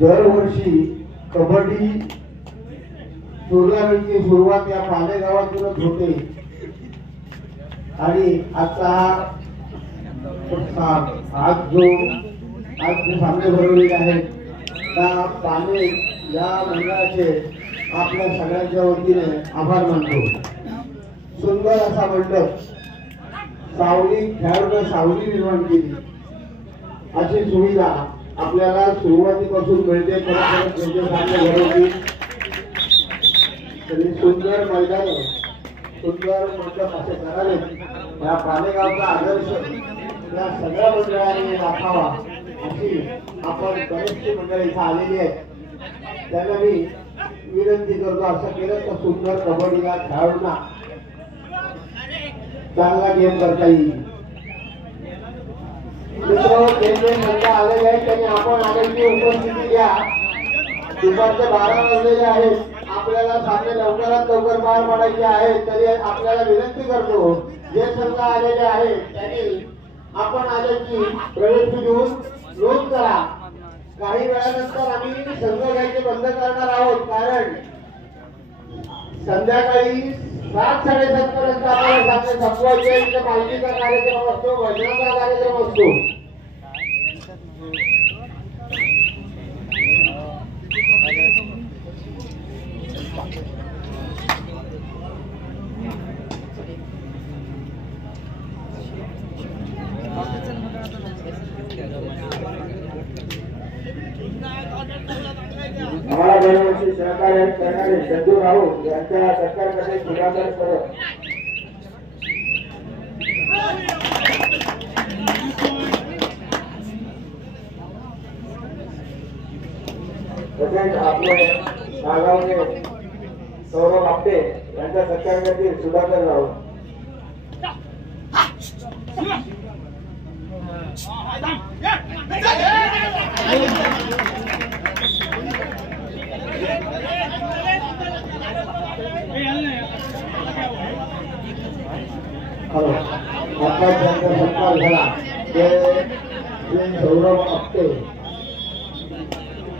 दरवर्षी कबड्डी टुर्नामेंटची सुरुवात या पालेगावातूनच होते आणि आता आज जे सामने भरवलेले आहेत त्या पाले या मंडळाचे आपल्या सगळ्यांच्या वतीने आभार मानतो। सुंदर असा मंडप, सावली खेळाडूंना सावली निर्माण केली अशी सुविधा आपल्याला सुरुवातीपासून मिळते। सुंदर मैदान, सुंदर मंडप असे करावे या पालेगावचा आदर्श या सगळ्या मंडळांनी दाखवावा अशी आपण बरेचशी मंडळ इथे आलेली आहेत। त्यांना मी विनंती करतो, असं केलं तर सुंदर कबड्डीला खेळाडूंना चांगला गेम करता येईल। मित्र आलेले आहेत त्यांनी आपण आलेली उपस्थिती द्या। दुपारचे 12 वाजलेले आहेत, आपल्याला सामने लवकरात लवकर पार पाडायचे आहेत। तरी आपल्याला विनंती करतो, जे संघ आलेले आहेत त्यांनी आपण आल्याची प्रवेश देऊन नोंद करा। काही वेळानंतर आम्ही संघ घ्यायचे बंद करणार आहोत, कारण संध्याकाळी 7-7:30 पर्यंत आपल्याला सामने संपवायचे। माहितीचा कार्यक्रम असतो, भजनाचा कार्यक्रम असतो। आम्हाला दरवर्षी सहकार्य करणारे चंदू राऊत यांच्या सरकारकडे सुधाकर करत तसेच आपले नागावचे सौरभ आपटे यांच्या सरकारकडे सुधाकर राऊत। आता ज्यांचा सत्कार झाला ते सौरभ आपटे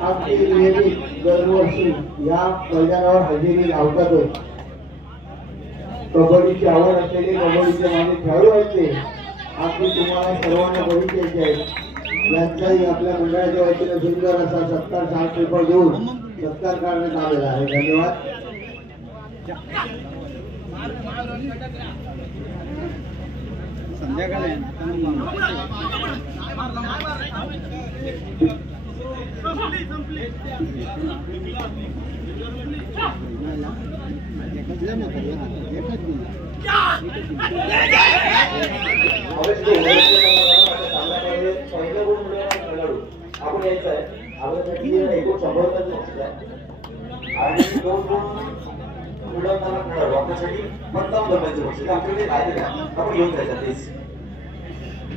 अगदी नियमित दरवर्षी या मैदानावर हजेरी लावतातच। कबड्डीची आवड असलेले कबड्डीचे मागे खेळाडू आहेत ते अगदी तुम्हाला सर्वांना बघितले आहेत। यांचाही आपल्या मंडळाच्या वतीने सुंदर असा सत्कार साथ पेपर देऊन सत्कार करण्यात आलेला आहे। धन्यवाद। संध्याकाळी आपण यायचं आहे आपल्यासाठी एकूण 100 आणि 2 खेळाडू आपल्यासाठी 55 रुपयाचं बक्षीस आपल्याकडे राहिलेलं आहे, आपण घेऊन जायचं।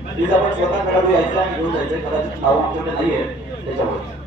प्लीज आपण स्वतः खेळाडू यायचा आणि घेऊन जायचं। कदाचित नाव आमच्याकडे नाही आहे त्याच्यामुळे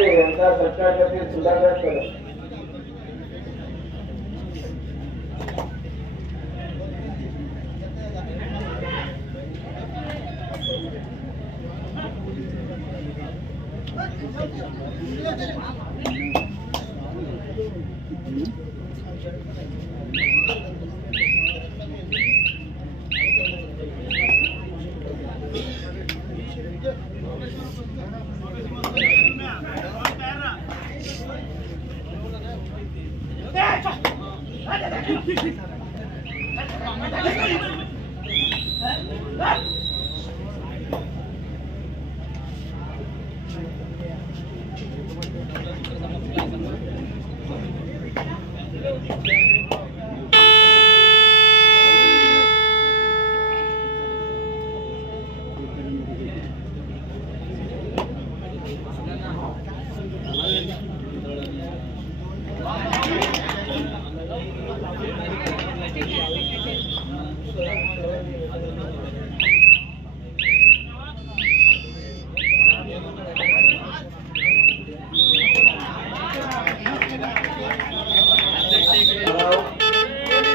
यांचा सरकारतर्फे सुधारणा करत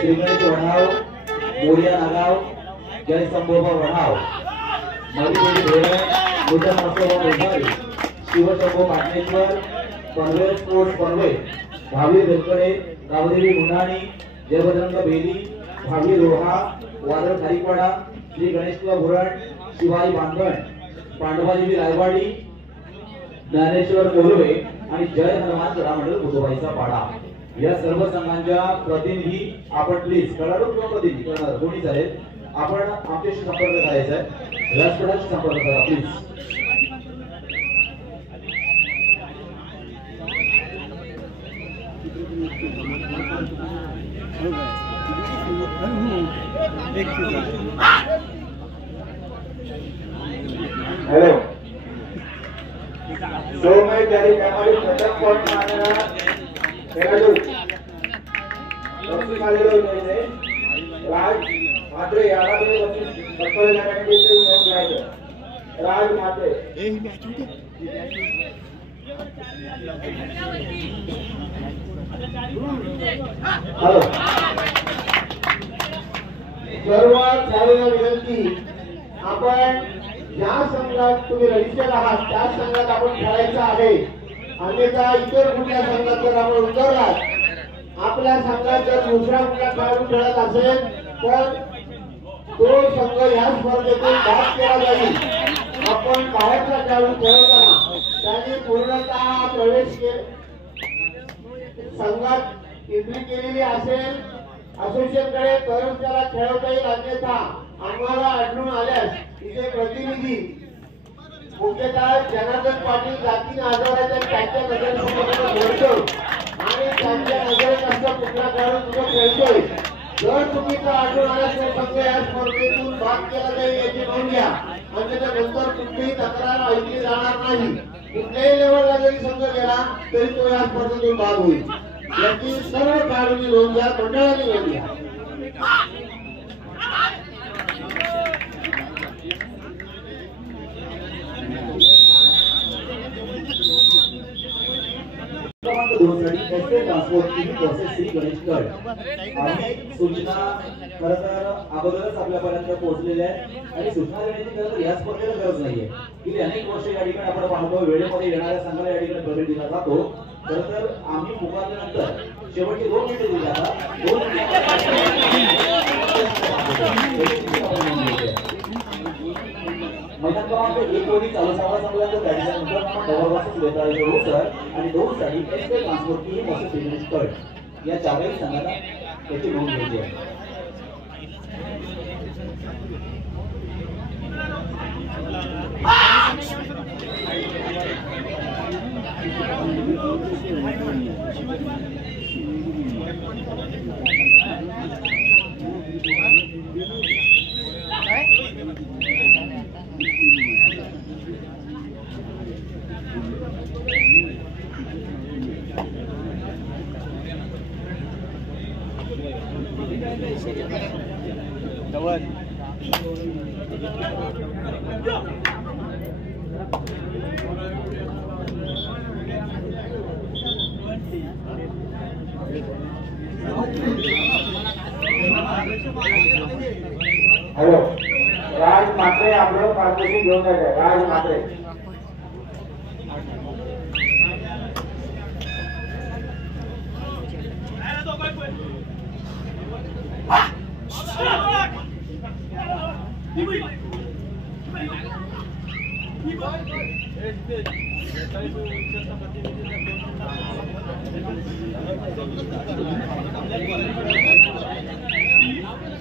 श्रीगणेश वढाव, मोरिया नागाव, जय संभोबा वढाव, मलिपेटी धोरण, नूतन मसोबा मुंबई, शिवशंभो पाटणेश्वर, पनवेल स्पोर्ट्स पनवेल, भावी वेलकडे, गावदेवी मुंडाणी, जयभद्रंग बेली, भावी रोहा, वादळ खारीपाडा, श्री गणेशवा भुरण, शिवाई बांधण, पांडवादेवी रायवाडी, ज्ञानेश्वर कोलवे आणि जय हनुमान क्रीडा मंडळ बुधवाईचा पाडा या सर्व संघांच्या प्रतिनिधी आपण प्लीज कलाडू किंवा प्रतिनिधी करणार कोणी चालेल आपण आमच्याशी संपर्क करायचा आहे व्यासपीठाशी संपर्क करा प्लीज. हेलो सो मैं जारी हमारी प्रथम पॉइंट मानना खेळाडू सबसे खाली लोग नहीं राज मात्रे याला भी बच्चों ने करने के लिए नोट लाए राज मात्रे हेलो सर्वात खेळाडूंना विनंती आपण ज्या संघात तुम्ही रजिस्टर आहात त्या संघात आपण खेळायचं आहे अन्यथा इतर कुठल्या संघात जर आपण उतरलात आपल्या संघात जर दुसरा कुठला खेळाडू खेळत असेल तर तो संघ या स्पर्धेतून बाद केला जाईल. आपण बाहेरचा खेळाडू खेळताना त्याने पूर्णतः प्रवेश संघात एंट्री केलेली असेल असोसिएशनकडे तरच त्याला खेळवता येईल अन्यथा आम्हाला आढळून आल्यास इथे प्रतिनिधी मुख्यतः जनार्दन पाटील जातीने आजाराच्या त्यांच्या नजरेसमोर बोलतो आणि त्यांच्या नजरेत असा कुठला खेळाडू तुझं खेळतोय जर चुकीचा आढळून आल्यास तो संघ या स्पर्धेतून बाद केला जाईल याची नोंद घ्या म्हणजे नंतर कुठलीही तक्रार ऐकली जाणार नाही. कुठल्याही लेवलला जरी संघ गेला तरी तो या स्पर्धेतून बाद होईल याची सर्व खेळाडूंनी नोंद घ्या मंडळाने नोंद घ्या. ट्रान्सपोर्ट टीव्ही प्रोसेस श्री गणेशगड आणि सूचना खरं तर अगोदरच आपल्यापर्यंत पोहोचलेल्या आहेत आणि सूचना देण्याची खरं तर या स्पर्धेला गरज नाहीये. गेली अनेक वर्ष या ठिकाणी आपण पाहतो वेळेमध्ये येणाऱ्या संघाला या ठिकाणी प्रवेश दिला जातो. खरं तर आम्ही पुकारल्यानंतर शेवटची 2 मिनिटे दिली जातात 2 मैदान क्रमांक 1 वरती चालू सामना संपला तर त्याच्यानंतर डबलवासच वेताळी सर आणि 2 साठी SK transport TV process Shri Ganeshgad या चारही संघाला त्याची नोंद घ्यायची आहे. हेलो राज मात्रे आपलं पार्टिसिपेट घेऊन जायचं राज मात्रे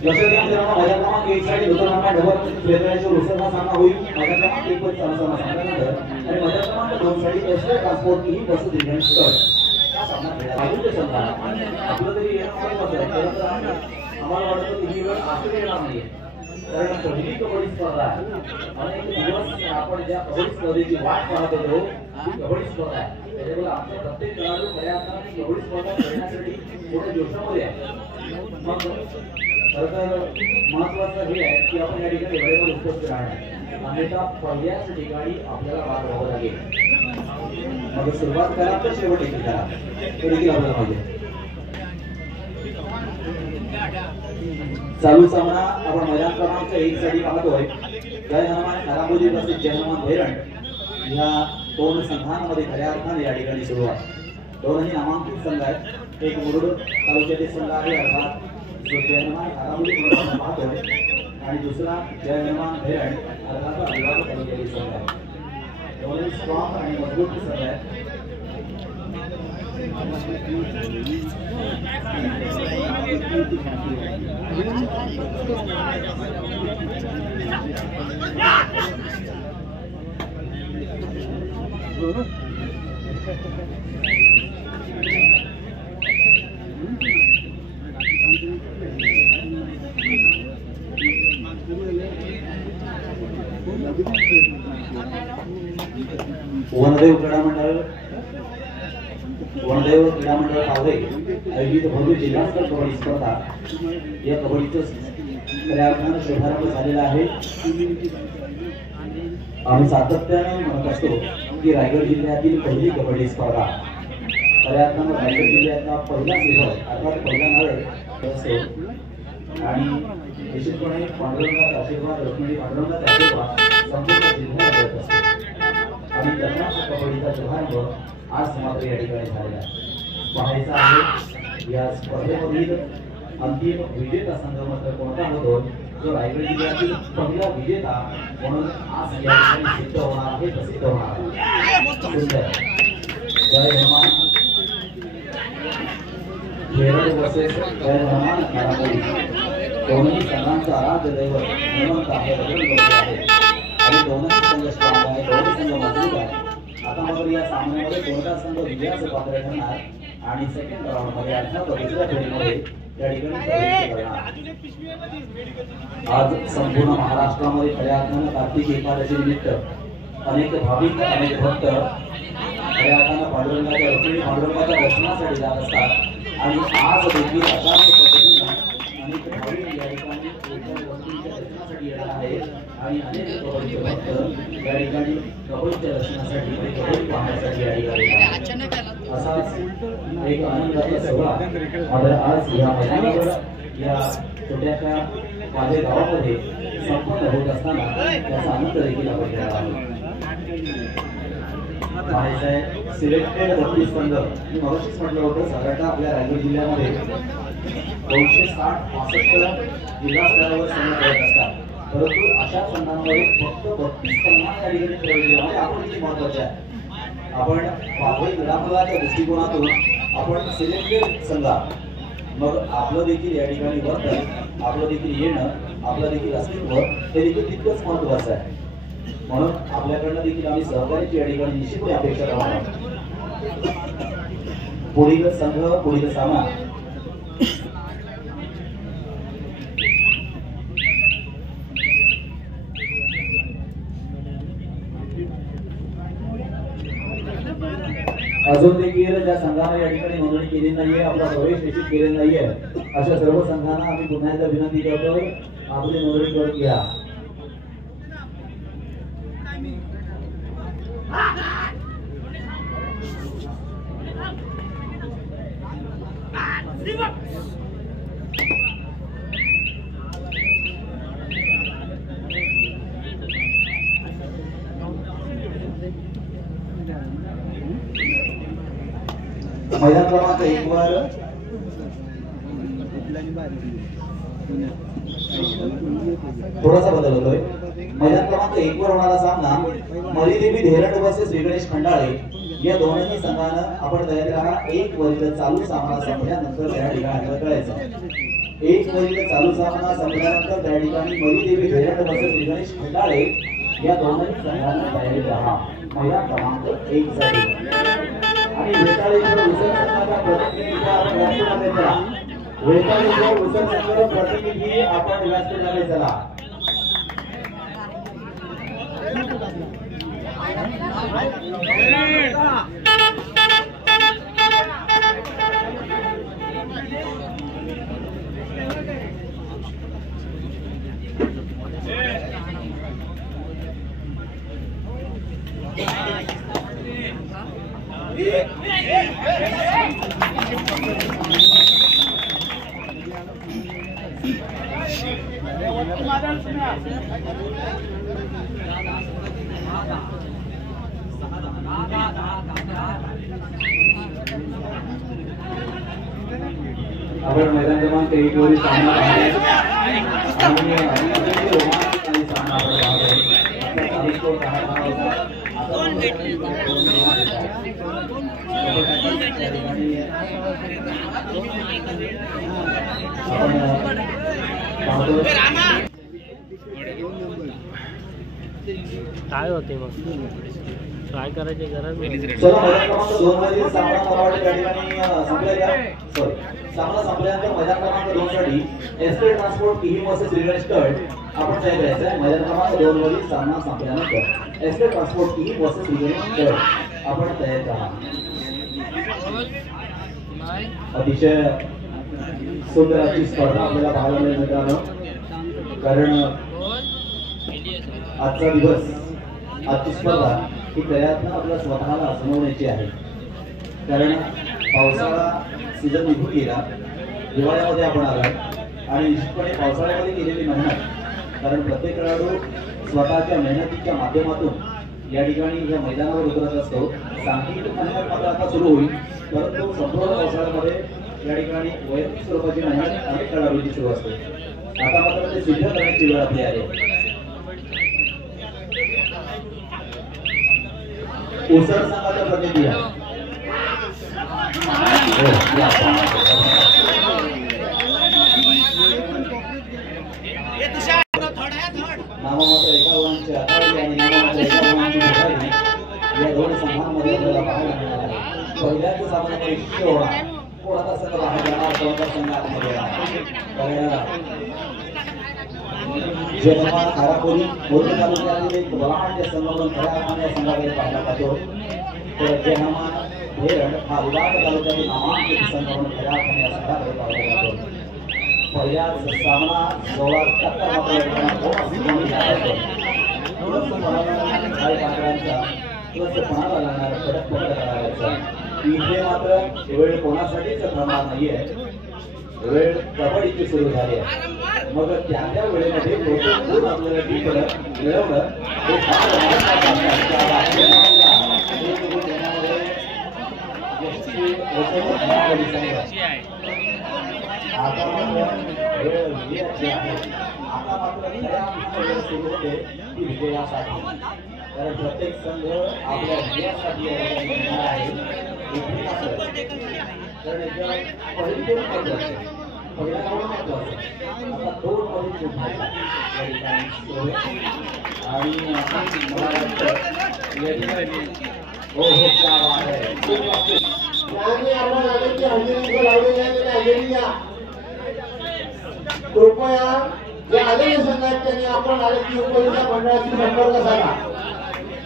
लक्षात घ्या मित्रांनो मैदान क्रमांक 1 साठी नूतन डबल वेताळीच्या रुसरला सामना होईल. मैदान क्रमांक 1 वर चालू सामना संपल्यानंतर आणि मैदान क्रमांक दोनसाठी एसटी ट्रान्सपोर्ट ही बस दिली हा सामना खेळायला संघ आपलं तरी आम्हाला वाटतं की ही वेळ असं येणार नाहीये कारण पहिली कबड्डी स्पर्धा अनेक दिवस आपण ज्या कबड्डी स्पर्धेची वाट पाहत होतो ती कबड्डी स्पर्धा आहे त्याच्यामुळे आमच्या प्रत्येक खेळाडू खऱ्या अर्थाने कबड्डी स्पर्धा खेळण्यासाठी मोठ्या जोशामध्ये आहे मग खरं तर महत्वाचं हे आहे की आपण या ठिकाणी वेळेवर उपस्थित राहणार अन्यथा पहिल्याच ठिकाणी आपल्याला भाग घ्यावा लागेल मग सुरुवात करा तर शेवट देखील करा तो देखील आपल्याला पाहिजे चालू सामना आपण मैदान क्रमांक 1 साठी पाहतोय जय हनुमान नारायणजी वर्सेस जय हनुमान धैरण या दोन संघांमध्ये खऱ्या अर्थाने या ठिकाणी सुरू आहे दोनही नामांकित संघ आहेत एक मुरुड तालुक्यातील संघ आहे अर्थात जो जय हनुमान नारायणजी म्हणून पाहतोय आणि दुसरा जय हनुमान धैरण अर्थात अलिबाग तालुक्यातील संघ आहे दोन्ही स्ट्रॉंग आणि मजबूत संघ आहेत वनदेव क्रीडा मंडळ पावले आयोजित भव्य जिल्हास्तरीय कबड्डी स्पर्धा या कबड्डीचं खऱ्या अर्थानं शुभारंभ झालेला आहे आम्ही सातत्याने म्हणत असतो की रायगड जिल्ह्यातील पहिली कबड्डी स्पर्धा खऱ्या अर्थानं रायगड जिल्ह्यातला पहिला सिंह अर्थात पहिला नळ असतो आणि निश्चितपणे पांडुरंगाचा आशीर्वाद रुक्मिणी पांडुरंगाचा आशीर्वाद संपूर्ण जिल्ह्याला मिळत असतो आणि त्यांना कबड्डीचा शुभारंभ आज मात्र या ठिकाणी झालेला आहे पाहायचा आहे या स्पर्धेमधील अंतिम विजेता संघ मात्र कोणता होतो जो रायगड जिल्ह्यातील पहिला विजेता म्हणून आज या ठिकाणी सिद्ध होणार आहे प्रसिद्ध होणार आहे सुंदर जय हनुमान धैरण वर्सेस जय हनुमान नारायणजी दोन्ही संघांचा आराध्य दैवत हनुमंत आहे आणि दोन्ही संघ स्ट्रॉंग आहे दोन्ही संघ मजबूत आहे आता मात्र या सामन्यामध्ये कोणता संघ विजयाचं पात्र ठरणार आणि सेकंड राऊंड मध्ये अर्थात दुसऱ्या फेरीमध्ये त्या ठिकाणी प्रवेश करणार आज संपूर्ण महाराष्ट्रामध्ये खऱ्या अर्थानं कार्तिक एकादशी निमित्त अनेक भाविक अनेक भक्त खऱ्या अर्थानं पांडुरंगाच्या रुक्मिणी पांडुरंगाच्या दर्शनासाठी जात असतात आणि आज देखील अशाच पद्धतीनं अनेक भाविक या ठिकाणी दर्शनासाठी येणार आहे आणि अनेक कबड्डीचे भक्त या ठिकाणी कबड्डीच्या दर्शनासाठी कबड्डी पाहण्यासाठी या ठिकाणी असाच एक आनंदाचा सोहळा मात्र आज या मैदानावर या छोट्याशा माझ्या गावामध्ये संपन्न होत असताना त्याचा आनंद देखील आपण घेणार आहोत सिलेक्टेड 32 संघ मी मगाशीच म्हटलं होतं साधारणतः आपल्या रायगड जिल्ह्यामध्ये 260-65 जिल्हा स्तरावर संघ खेळत असतात परंतु अशा संघांमध्ये फक्त 32 संघांना या ठिकाणी खेळवले म्हणजे आपण किती महत्वाचे आहे आपण पावई क्रीडामंडळाच्या दृष्टिकोनातून आपण सिलेक्टेड संघा मग आपलं देखील या ठिकाणी वर्तन आपलं देखील येणं आपलं देखील अस्तित्व हे देखील तितकंच महत्वाचं आहे म्हणून आपल्याकडनं देखील आम्ही सहकार्याची या ठिकाणी निश्चितपणे अपेक्षा करणार पुढील संघ पुढील सामना अजून देखील ज्या संघाने या ठिकाणी नोंदणी केली नाहीये आपला प्रवेश निश्चित केलेला नाहीये अशा सर्व संघांना आम्ही पुन्हा एकदा विनंती करतो आपली नोंदणी करून घ्या मैदान क्रमांक 1 वर थोडासा बदल होतोय मैदान क्रमांक 1 वर होणारा सामना मलिदेवी धैरण वर्सेस विगणेश खंडाळे या दोन्ही संघानं आपण तयारी राहा एक वरील चालू सामना संपल्यानंतर त्या ठिकाणी करायचा एक वरील चालू सामना संपल्यानंतर त्या ठिकाणी मलिदेवी धैरण वर्सेस विगणेश खंडाळे या दोन्ही संघांना तयारी राहा मैदान क्रमांक 1 साठी आणि वेताळेश्वर उसळ संघाचा प्रतिनिधी आपण व्यासपीठामध्ये चला. वेताळेश्वर उसळ संघाचा प्रतिनिधी आपण व्यासपीठामध्ये चला. आपण मैदान क्रमांक 1 वरील सामना पाहतोय आणि रोमांचकारी सामना आपण पाहतोय. आता तारीख तो 10 होता. आता काय होते मग काय करायचे गरज नाही. चला मैदान क्रमांक 2 मधील सामना मला त्या ठिकाणी संपलेला सॉरी सामना संपल्यानंतर मैदान क्रमांक 2 साठी estate transport Kihim versus Reliance stud आपण तयार करायचं आहे. मैदान क्रमांक 2 मधील सामना संपल्यानंतर estate transport Kihim versus Reliance stud आपण तयार राहा. अतिशय सुंदर अशी स्पर्धा आपल्याला पाहायला मिळेल मित्रांनो. कारण आजचा दिवस आजची स्पर्धा ही प्रयत्न आपल्या स्वतःला आजमावण्याची आहे. कारण पावसाळा सीझन निघून गेला, हिवाळ्यामध्ये आपण आला आणि निश्चितपणे पावसाळ्यामध्ये केलेली मेहनत, कारण प्रत्येक खेळाडू स्वतःच्या मेहनतीच्या माध्यमातून या ठिकाणी या मैदानावर उतरत असतो. सांघिक मेहनत मात्र आता सुरू होईल, परंतु संपूर्ण पावसाळ्यामध्ये या ठिकाणी वैयक्तिक स्वरूपाची मेहनत अनेक खेळाडूंची सुरू असते. आता मात्र ते सिद्ध करण्याची वेळ आपली आहे. उसळ संघाचा प्रतिनिधी आहे. नाममात्र एका गुणांची आघाडी आणि नाममात्र एका गुणांची आघाडी या दोन संघांमध्ये आपल्याला पाहायला मिळणार आहे. पहिल्याच सामन्यामध्ये शिष्य होणार, कोणाचा संघ बाहेर जाणार, कोणता संघ आतमध्ये येणार. जगमान खारापुरी मोर्चा तालुक्यातील एक बलाढ्य संघ म्हणून खऱ्या अर्थाने संघाकडे पाहिला जातो. तर जगमान भेरड हा विराट तालुक्यातील नामांकित संघ म्हणून खऱ्या अर्थाने संघाकडे पाहिला जातो. पहिल्याच सामना 16 इथे मात्र वेळ कोणासाठीच थांबणार नाहीये. वेळ कबड्डीची सुरू झाली आहे. मग त्या वेळेमध्ये प्रोत्साहन आपल्याला मिळवलं हे आता मात्र वेळ विजयाची आहे. आता मात्र वेळ सुरू होते ती विजयासाठी. कारण प्रत्येक संघ आपल्या विजयासाठी येणार आहे. इथे मात्र कारण एकदम पहिली दोन महत्वाचे, पहिला दोन महत्वाचे, आता दोन मध्ये आणि हो हो क्या बात है. आपण आनंदी हजेरी लावलेली आहे. हजेरी द्या कृपया. जे आलेले संघात त्यांनी आपण आरोग्य उपयोगिता मंडळाशी संपर्क साधा.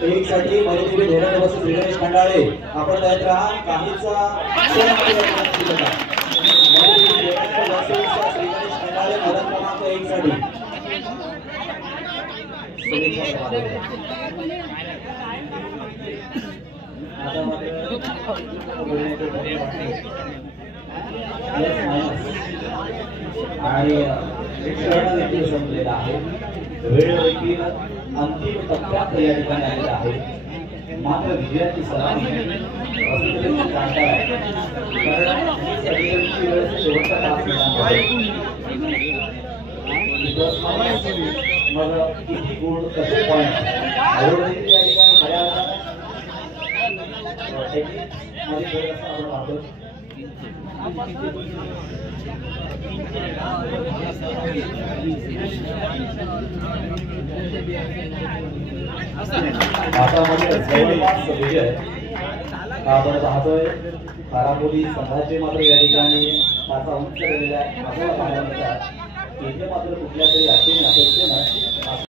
एक साठी मधुपुरी धोरण वर्सेस रिलायन्स खंडाळे आपण तयार राहा. काहीचा मैदान क्रमांक 1 साठी आता मात्र आणि क्षण देखील संपलेला आहे. वेळ देखील अंतिम टप्प्यात या ठिकाणी आलेला आहे. मात्र विजयाची सलामी काढता आहे. कारण ही वेळ शेवटचा तास मग किती गुण कसे पॉईंट देखील या ठिकाणी खऱ्या मध्ये आपण पाहतो. भारतामध्ये जवळपास विजय आपण पाहतोय. खारापोली संघाचे मात्र या ठिकाणी त्याचा उंच केलेला आहे. आपल्याला पाहायला मिळतात. इथे मात्र कुठल्या तरी अडचणी अपेक्षेनं